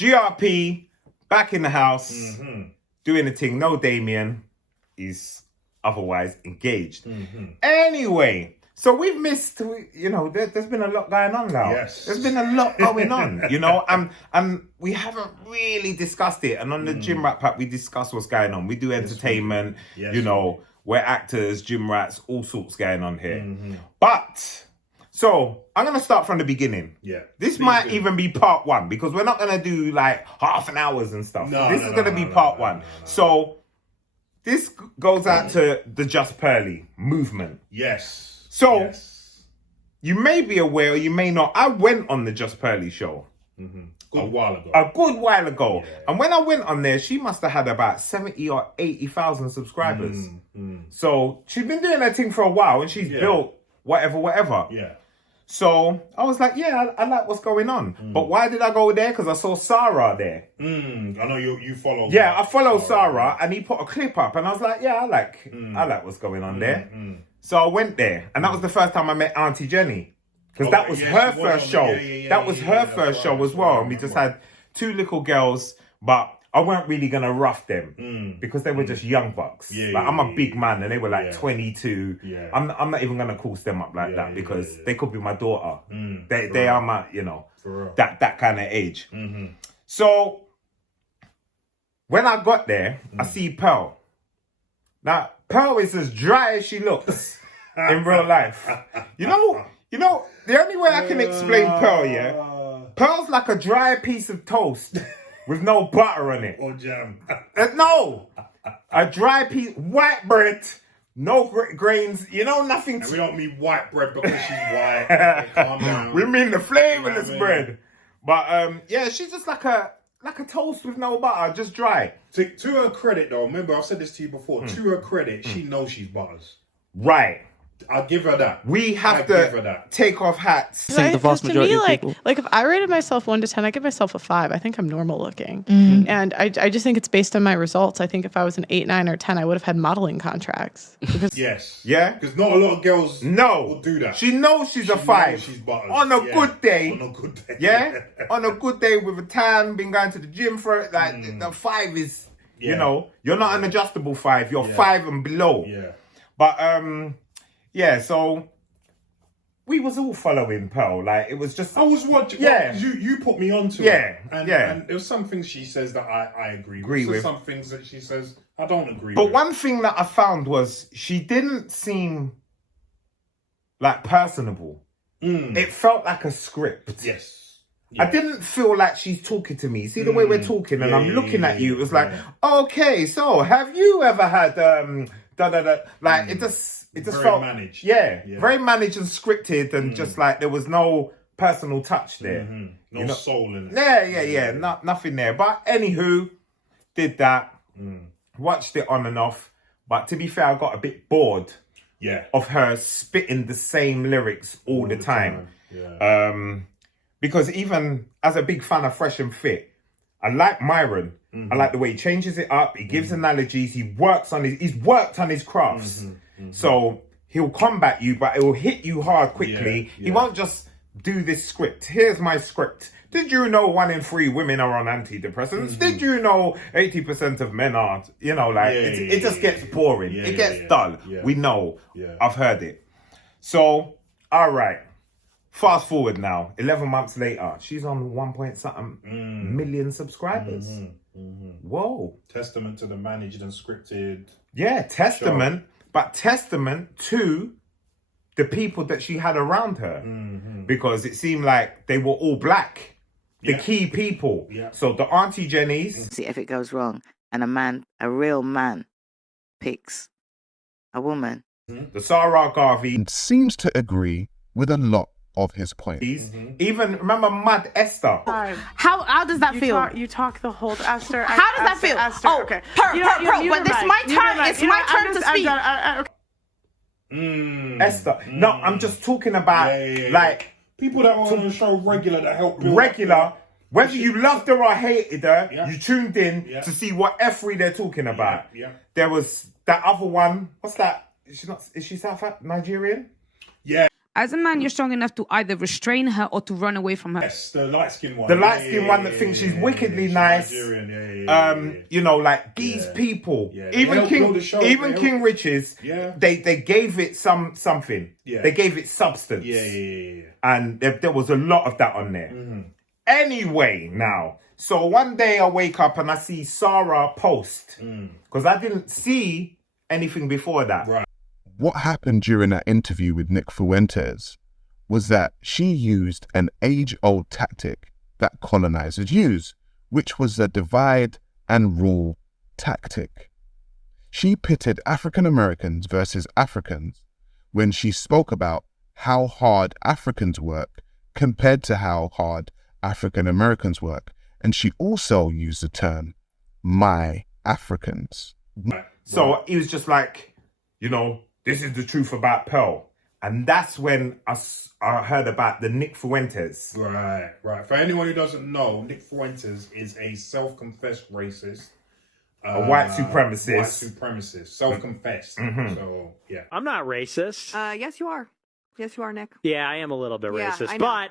GRP back in the house, doing the thing. No Damien. He's otherwise engaged. Anyway, so we've missed, there's been a lot going on now. Yes. There's been a lot going on, and we haven't really discussed it. And on the Gym Rat Pack, we discuss what's going on. We do entertainment, we're actors, gym rats, all sorts going on here. But, so, I'm going to start from the beginning. Yeah. This might even be part one, because we're not going to do like half an hours and stuff. This is going to be part one. So, this goes out to the Just Pearly movement. Yes. So, you may be aware or you may not. I went on the Just Pearly show. A while ago. A good while ago. Yeah. And when I went on there, she must have had about 70 or 80,000 subscribers. So, she's been doing her thing for a while and she's built whatever. Yeah. So, I was like, yeah, I like what's going on. But why did I go there? Because I saw Sarah there. I know you follow. Yeah, I follow Sarah and he put a clip up and I was like, yeah, I like what's going on there. So I went there and that was the first time I met Auntie Jenny. Because that was her first show. That was her first show as well. And we just had two little girls, but I weren't really going to rough them because they were just young bucks. I'm a big man and they were like 22. I'm not even going to course them up like that because they could be my daughter. They are my, that kind of age. So when I got there, I see Pearl. Now, Pearl is as dry as she looks in real life. You know, the only way I can explain Pearl, Pearl's like a dry piece of toast with no butter on it. Or jam. No! A dry piece, white bread, no grains, nothing. And we don't mean white bread because she's white. Calm down. We mean the flavorless bread. But, she's just like a toast with no butter, just dry. To her credit, though, remember I've said this to you before. To her credit, she knows she's butters. Right. I'll give her that. We have to take off hats. I think the vast majority of people. Like if I rated myself 1 to 10, I give myself a 5. I think I'm normal looking, and I just think it's based on my results. I think if I was an 8, 9, or 10, I would have had modeling contracts. Because because not a lot of girls will do that. She knows she's a 5. She's butters. On a good day. On a good day. Yeah, on a good day with a tan, been going to the gym for it. Like the 5 is, you're not an adjustable 5. You're 5 and below. Yeah, but so we was all following Pearl. Like it was just I was watching. Yeah, you put me onto it. And there was some things she says that I agree with. Some things that she says I don't agree with. But one thing that I found was she didn't seem like personable. It felt like a script. Yes. I didn't feel like she's talking to me. See the way we're talking and I'm looking at you. It was like, okay, so have you ever had Like it just very felt managed. Very managed and scripted and just like there was no personal touch there. No soul in it. Yeah. Nothing there. But anywho, did that. Watched it on and off. But to be fair, I got a bit bored of her spitting the same lyrics all the time. Because even as a big fan of Fresh and Fit, I like Myron. I like the way he changes it up. He gives analogies. He's worked on his crafts. So he'll combat you, but it will hit you hard quickly. He won't just do this script. Here's my script. Did you know 1 in 3 women are on antidepressants? Did you know 80% of men are? It just gets boring. It gets dull. We know. I've heard it. So, all right. Fast forward now, 11 months later, she's on 1 million subscribers. Whoa. Testament to the managed and scripted. Yeah, testament, but testament to the people that she had around her. Because it seemed like they were all black. The key people. So the Auntie Jennies. See, if it goes wrong and a real man picks a woman. The Sarah Garvey. Seems to agree with a lot of his points. Even remember Mad Esther. How does that feel? You talk the whole Esther. How does that feel? Esther, okay. Pearl, but it's my turn. It's my turn to speak. Esther. No, I'm just talking about like people that are on the show regular that help build regular. Whether you loved her or hated her, you tuned in to see what F3 they're talking about. There was that other one. What's that? Is she Nigerian? Yeah. As a man, you're strong enough to either restrain her or to run away from her. Yes, the light skin one. The light skin one that thinks she's wickedly nice. Nigerian, You know, like these people. Yeah. Even King Rich's, they gave it something. Yeah. They gave it substance. Yeah. And there was a lot of that on there. Mm-hmm. Anyway, now, so one day I wake up and I see Sarah post. Because I didn't see anything before that. Right. What happened during that interview with Nick Fuentes was that she used an age-old tactic that colonizers use, which was the divide and rule tactic. She pitted African Americans versus Africans when she spoke about how hard Africans work compared to how hard African Americans work. And she also used the term, my Africans. So he was just like, you know, this is the truth about Pearl. And that's when I heard about the Nick Fuentes. Right. For anyone who doesn't know, Nick Fuentes is a self-confessed racist. A white supremacist. Self-confessed. Mm-hmm. So, yeah. I'm not racist. Yes, you are. Yes, you are, Nick. Yeah, I am a little bit racist, I know. but...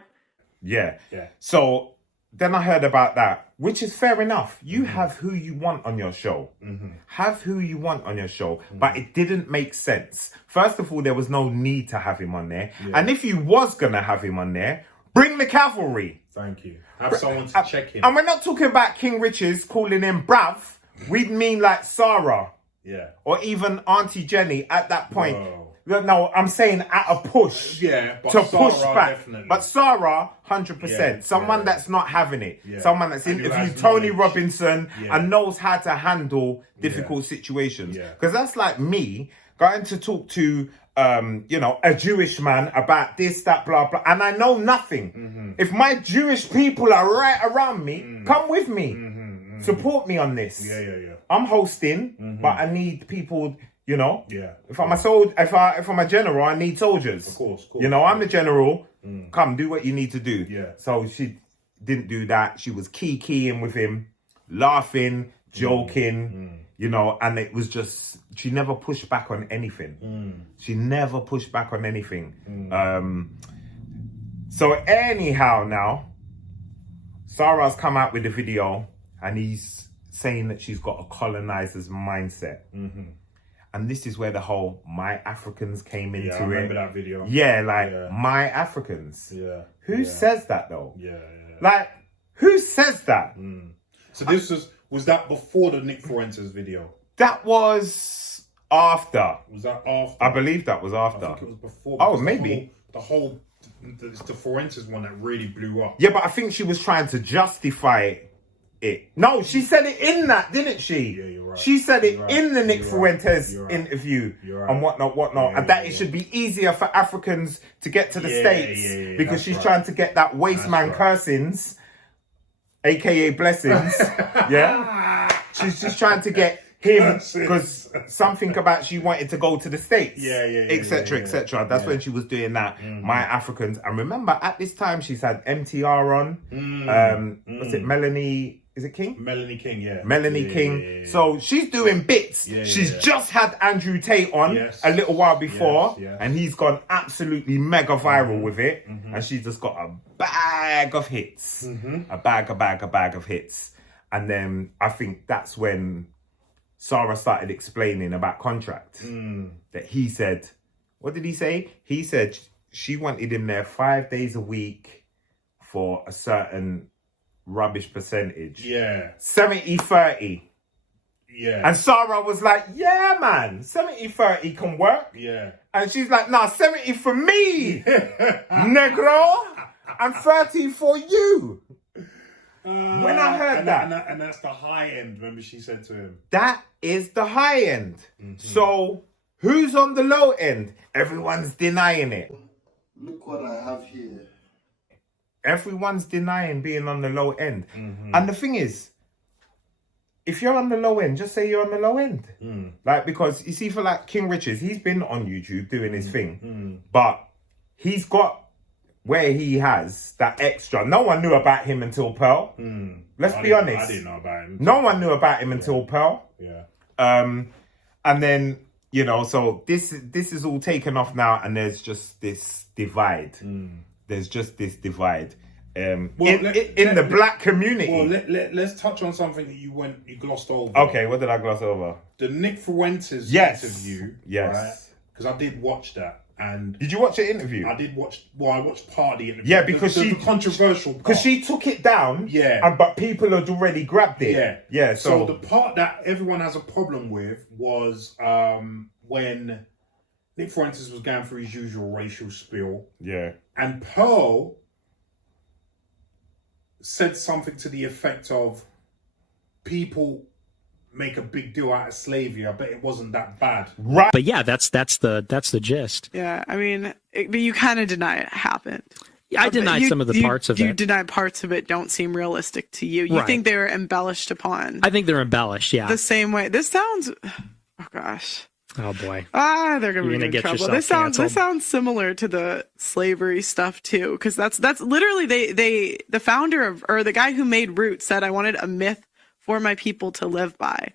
Yeah. So then I heard about that, which is fair enough. You have who you want on your show. Have who you want on your show. But it didn't make sense. First of all, there was no need to have him on there. Yeah. And if you was going to have him on there, bring the cavalry. Thank you. Have someone to check him. And we're not talking about King Rich's calling him bruv. We'd mean like Sarah. Yeah. Or even Auntie Jenny at that point. Whoa. No, I'm saying at a push. But to Sarah, push back. definitely. But Sarah, 100%. Yeah, Someone that's not having it. Yeah. Someone that's And who interviewed has Tony knowledge. Robinson and knows how to handle difficult situations. Yeah. Because that's like me going to talk to, you know, a Jewish man about this, that, blah, blah. And I know nothing. If my Jewish people are right around me, come with me. Support me on this. Yeah. I'm hosting, but I need people... You know, Yeah. If I'm a soldier, if I'm a general, I need soldiers. Of course. You know, I'm the general. Come, do what you need to do. Yeah. So she didn't do that. She was keying with him, laughing, joking. You know, and it was just she never pushed back on anything. She never pushed back on anything. So anyhow, now Sarah's come out with a video, and he's saying that she's got a colonizer's mindset. And this is where the whole my Africans came into I remember that video. Yeah, like my Africans. Yeah. Who says that though? Yeah. Like, who says that? So this was that before the Nick Fuentes video? That was after. Was that after? I believe that was after. I think it was before. Oh, because maybe. The Fuentes one that really blew up. Yeah, but I think she was trying to justify it. No, she said it in that, didn't she? Yeah, you're right. She said it in the Nick You're Fuentes right. interview You're right. and whatnot, Yeah, and that it should be easier for Africans to get to the States because that's she's right. trying to get that waste man cursings, aka blessings. She's just trying to get him because something about she wanted to go to the States, etc. etc. That's when she was doing that. My Africans, and remember at this time she's had MTR on. Was it Melanie? Is it King? Melanie King, yeah. Melanie King. Yeah. So she's doing bits. She's just had Andrew Tate on a little while before, and he's gone absolutely mega viral with it. And she's just got a bag of hits, a bag of hits. And then I think that's when Sarah started explaining about contract. That he said, what did he say? He said she wanted him there 5 days a week for a certain rubbish percentage. 70-30. And Sarah was like, yeah, man, 70-30 can work. And she's like, nah, 70 for me, negro, and 30 for you. When I heard and that's the high end, remember she said to him. That is the high end. So who's on the low end? Everyone's denying it. Look what I have here. Everyone's denying being on the low end. And the thing is, if you're on the low end, just say you're on the low end. Like, because you see, for like King Richards, he's been on YouTube doing his thing, but he's got where he has that extra. No one knew about him until Pearl. Let's be honest. I didn't know about him. No one knew about him until Pearl. And then, you know, so this is all taken off now, and there's just this divide. There's just this divide. In the black community. Well, let's touch on something that you glossed over. Okay, what did I gloss over? The Nick Fuentes interview. Yes. Right? Because I did watch that. And did you watch the interview? I did watch. Well, I watched part of the interview. Yeah, because the controversial. Because she took it down. Yeah. But people had already grabbed it. Yeah. Yeah. So the part that everyone has a problem with was when Nick Fuentes was going through his usual racial spiel. Yeah. And Pearl said something to the effect of, people make a big deal out of slavery. I bet it wasn't that bad. Right. But yeah, that's the gist. Yeah, I mean, but you kind of deny it happened. Yeah, I deny some of the parts of it. You deny parts of it don't seem realistic to you. You think they were embellished upon. I think they're embellished, yeah. The same way. This sounds... Oh, gosh. Oh, boy. They're going to be in trouble. This sounds similar to the slavery stuff, too. Because that's literally... the founder of... Or the guy who made Roots said, I wanted a myth for my people to live by.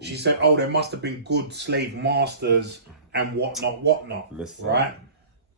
She said, there must have been good slave masters and whatnot. Listen. Right?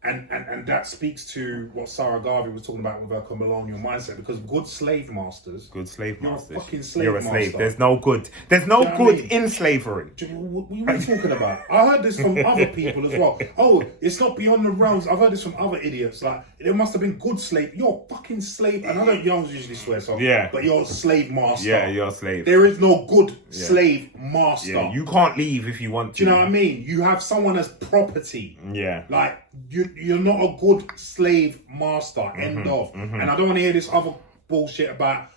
And that speaks to what Sarah Garvey was talking about with her colonial mindset, because good slave masters. You're a fucking slave You're a slave. master. There's no good. There's no good in slavery. What are you talking about? I heard this from other people as well. It's not beyond the realms. I've heard this from other idiots. Like, there must have been good slave. You're a fucking slave. And I don't usually swear so. Yeah. But you're a slave master. Yeah, you're a slave. There is no good slave master. Yeah, you can't leave if you want to. Do you know what I mean? You have someone as property. Yeah. Like, you're not a good slave master. End of. And I don't want to hear this other bullshit about,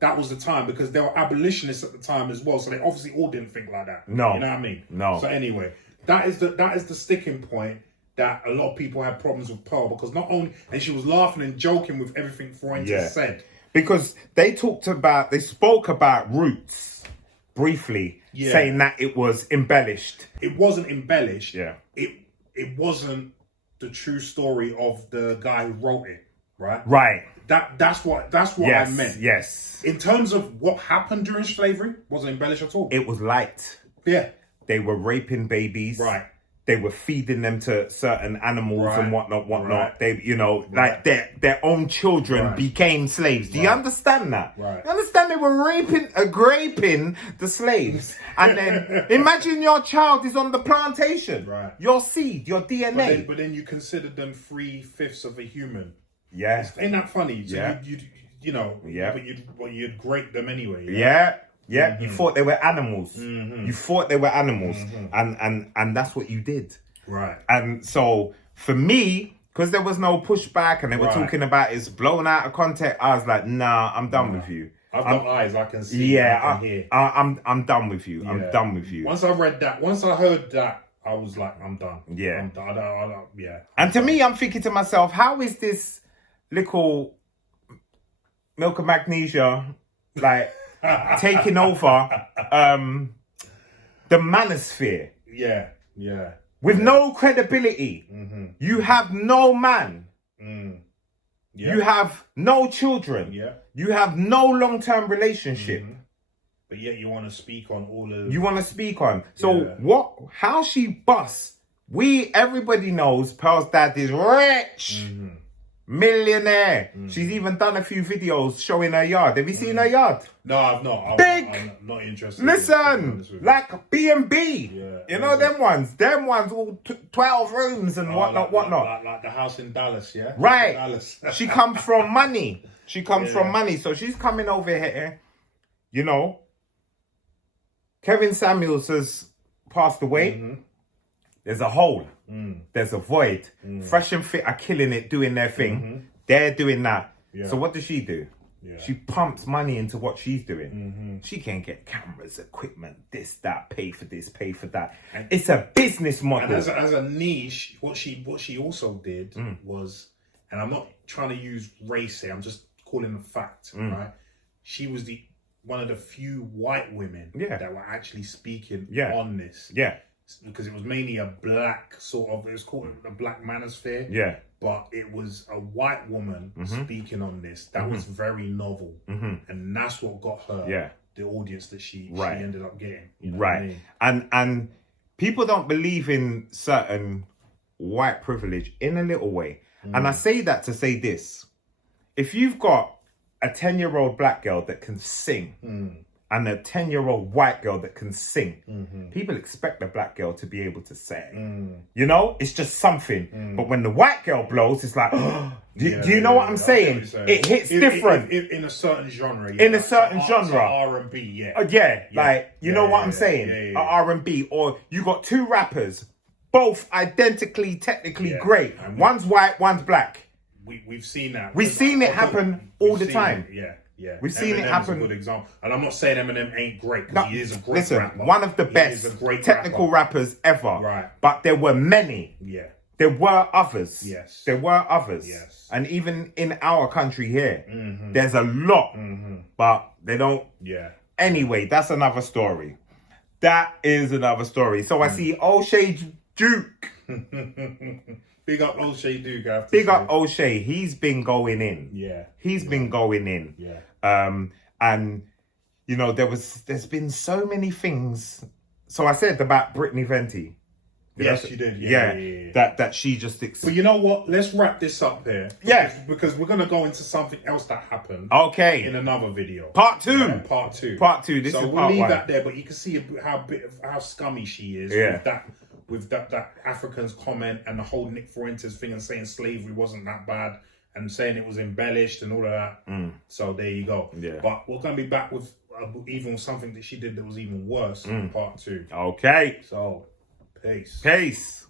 that was the time, because there were abolitionists at the time as well. So they obviously all didn't think like that. No. You know what I mean? No. So anyway, that is the sticking point that a lot of people had problems with Pearl, because not only, and she was laughing and joking with everything Fuentes said. Because they spoke about Roots briefly, saying that it was embellished. It wasn't embellished. Yeah. It wasn't the true story of the guy who wrote it, right? Right. That's what I meant. Yes. In terms of what happened during slavery, wasn't embellished at all. It was light. Yeah. They were raping babies. Right. They were feeding them to certain animals and whatnot. Right. They, like their own children became slaves. Do you understand that? Right. You understand they were raping the slaves, and then imagine your child is on the plantation. Right. Your seed, your DNA. But then you considered them 3/5 of a human. Yeah. Ain't that funny? So Yeah. But you'd grate them anyway. Yeah. Yeah, you thought they were animals. You thought they were animals, and that's what you did. Right. And so for me, because there was no pushback, and they were talking about it's blown out of context, I was like, nah, I'm done with you. I've got eyes, I can see. Yeah, I can hear. I'm done with you. I'm done with you. Once I heard that, I was like, I'm done. Yeah. I'm done. I don't, yeah. And to me, I'm thinking to myself, how is this little milk and magnesia like taking over the manosphere? Yeah. With no credibility. You have no man. Yeah. You have no children. Yeah. You have no long-term relationship. But yet you want to speak on all of... You want to speak on. So how she busts, everybody knows Pearl's dad is rich. Millionaire. She's even done a few videos showing her yard. Have you seen her yard? No, I've not. I'm not interested. Listen, like B&B. Yeah. You know them ones all 12 rooms and whatnot. Like the house in Dallas, yeah? Right. Dallas. She comes from money. From money. So she's coming over here, Kevin Samuels has passed away. There's a hole. There's a void. Fresh and Fit are killing it, doing their thing. They're doing that. Yeah. So what does she do? Yeah. She pumps money into what she's doing. She can get cameras, equipment, this, that, pay for this, pay for that. And it's a business model. And as a niche, what she also did was, and I'm not trying to use race here, I'm just calling a fact, right? She was one of the few white women that were actually speaking on this. Yeah. Because it was mainly a black it was called the black manosphere. Yeah. But it was a white woman speaking on this. That was very novel. And that's what got her the audience that she ended up getting. You know what I mean? And people don't believe in certain white privilege in a little way. And I say that to say this. If you've got a 10-year-old black girl that can sing and a 10-year-old white girl that can sing, people expect the black girl to be able to sing. You know, it's just something. But when the white girl blows, it's like, do you know what I'm saying? It hits different. In a certain genre. In a certain genre. R&B, you know what I'm saying? R&B. Or you got two rappers, both identically, technically great. One's white, one's black. We've seen that. We've seen it happen all the time. Yeah. We've seen it happen. A good example. And I'm not saying Eminem ain't great, No, because he is a great rapper. one of the best technical rappers ever. Right. But there were many. Yeah. There were others. Yes. There were others. Yes. And even in our country here, there's a lot. But they don't. Yeah. Anyway, that's another story. That is another story. So I see O'Shea Duke. Big up O'Shea Duke. Big up O'Shea. He's been going in. Yeah. He's been going in. Yeah. And you know, there's been so many things. So I said about Brittany Venti. Yes, you did. Yeah. That she just. But you know what? Let's wrap this up here. Because we're gonna go into something else that happened. Okay. In another video. Part 2. Yeah, part 2. Part 2. This so is we'll part leave 1. that there, but you can see how scummy she is. Yeah. With that Africans comment and the whole Nick Fuentes thing and saying slavery wasn't that bad and saying it was embellished and all of that. So there you go. Yeah. But we're gonna be back with even something that she did that was even worse in part 2. Okay. So peace. Peace.